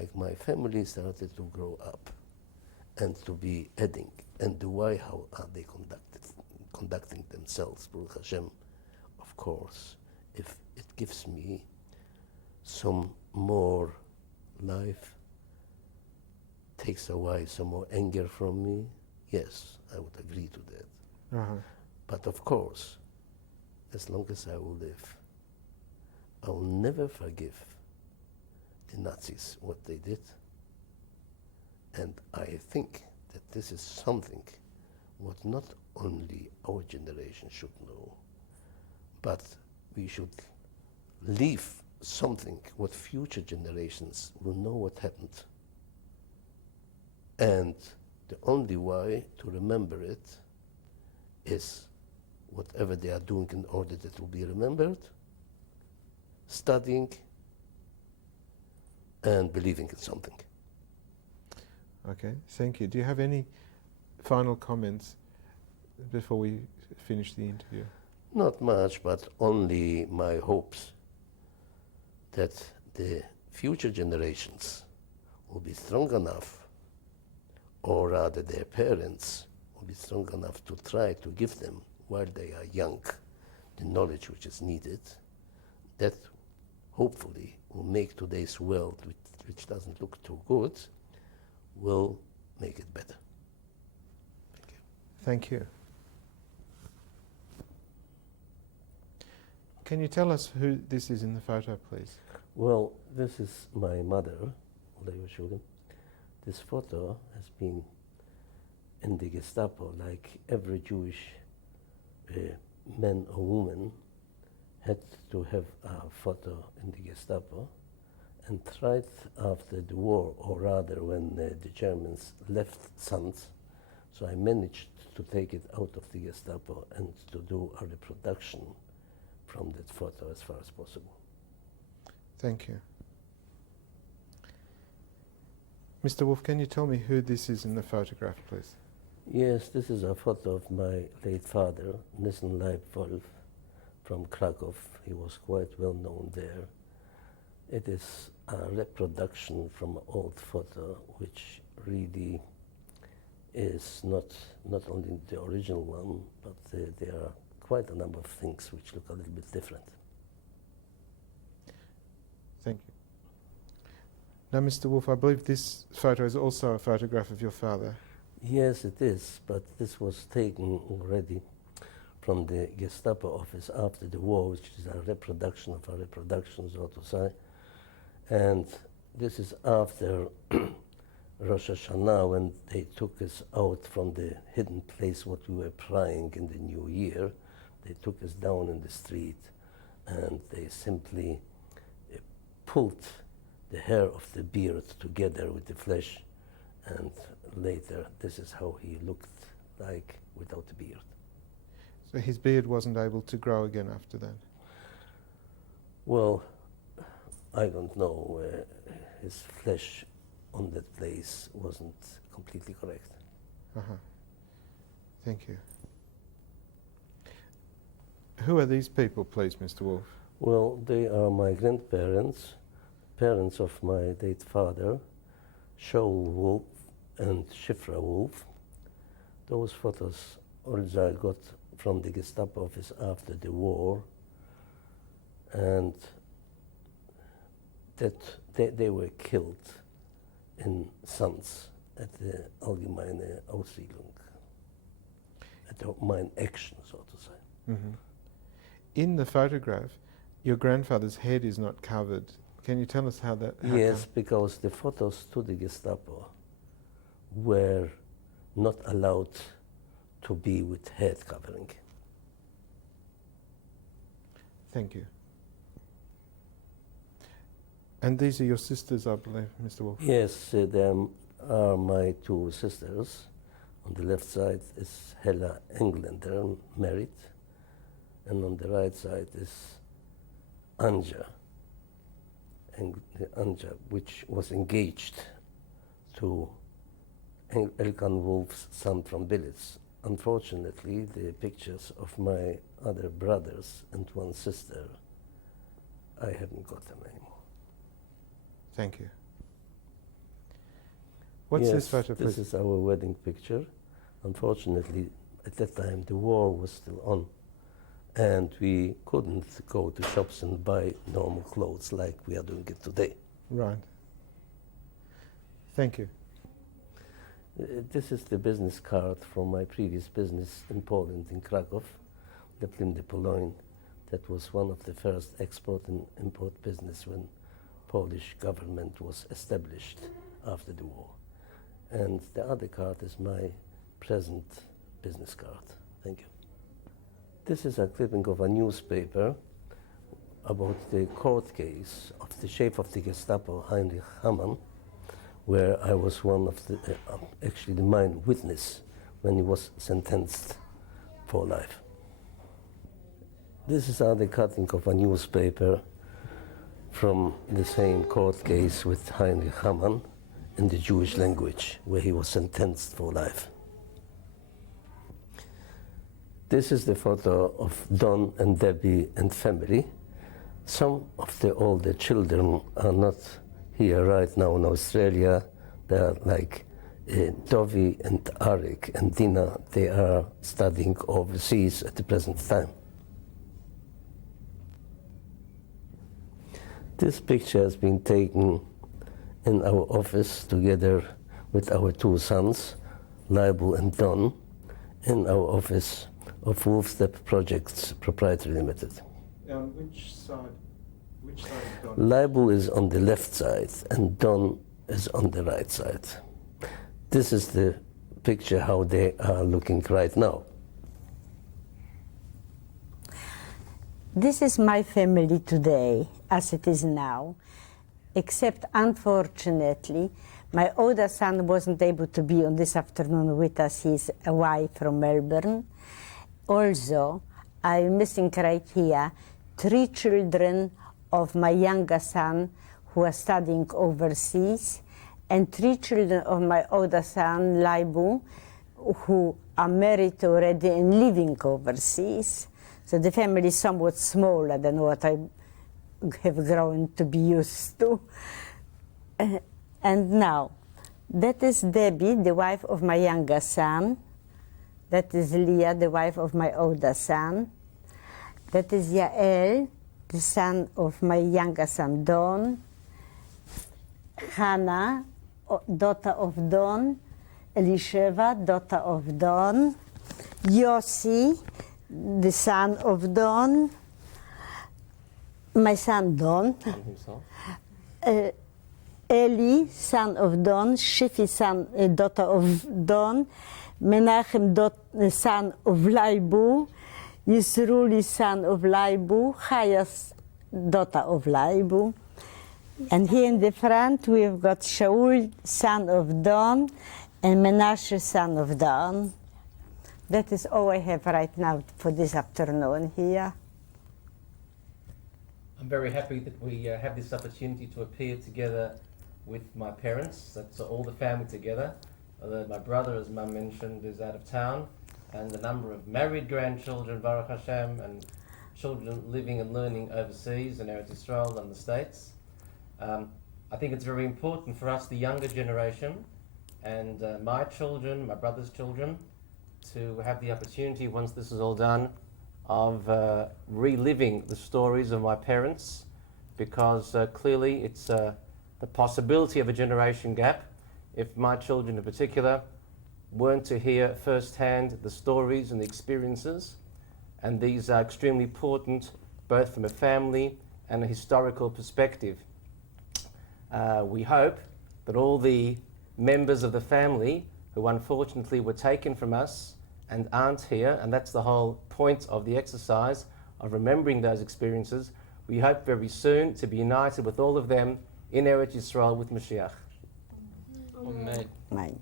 like my family started to grow up and to be heading, and why, how are they conducting themselves, Baruch Hashem, of course, if it gives me some more life, takes away some more anger from me, yes, I would agree to that. Uh-huh. But of course, as long as I will live, I will never forgive the Nazis what they did. And I think that this is something what not only our generation should know, but we should leave something what future generations will know what happened. And the only way to remember it is whatever they are doing in order that it will be remembered, studying and believing in something. Okay, thank you. Do you have any final comments before we finish the interview? Not much, but only my hopes that the future generations will be strong enough, or rather their parents will be strong enough to try to give them, while they are young, the knowledge which is needed, that hopefully will make today's world, which doesn't look too good, will make it better. Thank you. Can you tell us who this is in the photo, please? Well, this is my mother, Leo Shulim. This photo has been in the Gestapo, like every Jewish man or woman had to have a photo in the Gestapo. And right after the war, or rather when the Germans left Sants, so I managed to take it out of the Gestapo and to do a reproduction from that photo as far as possible. Thank you. Mr. Wolf, can you tell me who this is in the photograph, please? Yes, this is a photo of my late father, Nissen Leib Wolf, from Krakow. He was quite well known there. It is a reproduction from an old photo, which really is not only the original one, but there are quite a number of things which look a little bit different. Thank you. Now, Mr. Wolf, I believe this photo is also a photograph of your father. Yes, it is, but this was taken already from the Gestapo office after the war, which is a reproduction of a reproduction, so to say. And this is after Rosh Hashanah, when they took us out from the hidden place what we were praying in the new year. They took us down in the street and they simply pulled the hair of the beard together with the flesh, and later this is how he looked like without the beard. So his beard wasn't able to grow again after that? Well, I don't know. His flesh on that place wasn't completely correct. Uh-huh. Thank you. Who are these people, please, Mr. Wolf? Well, they are my grandparents, parents of my late father, Shaul Wolf and Shifra Wolf. Those photos also I got from the Gestapo office after the war, and that they were killed in Sants at the Allgemeine Aussiedlung, at the mine action, so to say. Mm-hmm. In the photograph, your grandfather's head is not covered. Can you tell us how that happened? Yes, because the photos to the Gestapo were not allowed to be with head covering. Thank you. And these are your sisters, I believe, Mr. Wolf? Yes, they are my two sisters. On the left side is Hella Englander, married, and on the right side is Anja, Anja, which was engaged to Elkan Wolf's son from Bilitz. Unfortunately, the pictures of my other brothers and one sister, I haven't got them anymore. Thank you. What's Yes, this photo, this please? is our wedding picture. Unfortunately, at that time, the war was still on, and we couldn't go to shops and buy normal clothes like we are doing it today. Right. Thank you. This is the business card from my previous business in Poland, in Krakow, the Plym de Pologne. That was one of the first export and import business when Polish government was established after the war. And the other card is my present business card. Thank you. This is a clipping of a newspaper about the court case of the chief of the Gestapo, Heinrich Hamann, where I was one of the, actually the main witness when he was sentenced for life. This is the cutting of a newspaper from the same court case with Heinrich Hamann in the Jewish language, where he was sentenced for life. This is the photo of Don and Debbie and family. Some of the older children are not here right now in Australia. They are like Dovi and Arik and Dina. They are studying overseas at the present time. This picture has been taken in our office together with our two sons, Leibu and Don, in our office of Wolfstep Projects Proprietary Limited. Which side is Don? Leibu is on the left side and Don is on the right side. This is the picture how they are looking right now. This is my family today, as it is now, except unfortunately, my older son wasn't able to be on this afternoon with us. He's away from Melbourne. Also, I'm missing right here 3 children of my younger son who are studying overseas, and 3 children of my older son, Leibu, who are married already and living overseas. So the family is somewhat smaller than what I have grown to be used to. And now, that is Debbie, the wife of my younger son. That is Leah, the wife of my older son. That is Yael, the son of my younger son, Don. Hannah, daughter of Don. Elisheva, daughter of Don. Yossi, the son of Don. My son, Don. Eli, son of Don. Shifi, daughter of Don. Menachem, son of Leibu. Yisruli, son of Leibu. Chayas, daughter of Leibu. And here in the front, we've got Shaul, son of Don, and Menashe, son of Don. That is all I have right now for this afternoon here. I'm very happy that we have this opportunity to appear together with my parents. That's all the family together. Although my brother, as Mum mentioned, is out of town, and the number of married grandchildren, Baruch Hashem, and children living and learning overseas in Eretz Yisrael and the States. I think it's very important for us, the younger generation, and my children, my brother's children, to have the opportunity, once this is all done, of reliving the stories of my parents, because clearly it's the possibility of a generation gap if my children in particular weren't to hear firsthand the stories and the experiences, and these are extremely important both from a family and a historical perspective. We hope that all the members of the family who unfortunately were taken from us and aren't here, and that's the whole point of the exercise of remembering those experiences, we hope very soon to be united with all of them in Eretz Yisrael with Mashiach. Amen. Mine.